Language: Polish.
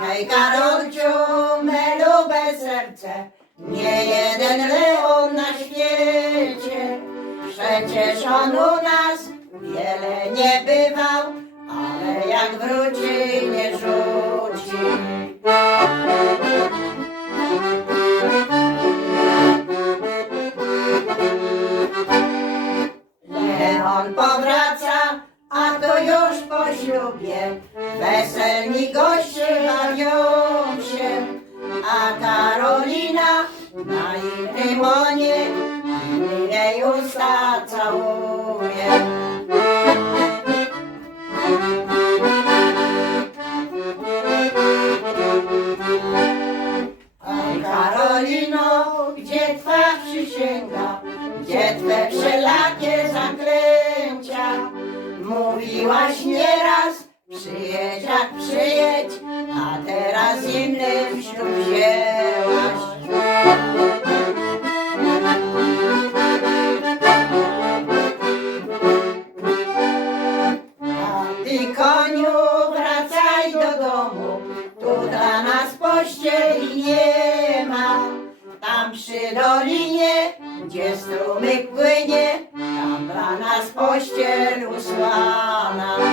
Hej Karolciu, me lube serce, nie jeden Leon na świecie. Przecież on u nas wiele nie bywał, ale jak wróci nie rzuci. Leon powraca, a to już po ślubie. Weselni goście bawią się, a Karolina na innym łonie jej usta całuje. Mówiłaś nieraz, przyjedź jak przyjedź, a teraz innym ślub wzięłaś. A ty koniu wracaj do domu, tu dla nas pościeli nie ma. Tam przy dolinie, gdzie strumyk płynie, dla nas pościel usłana.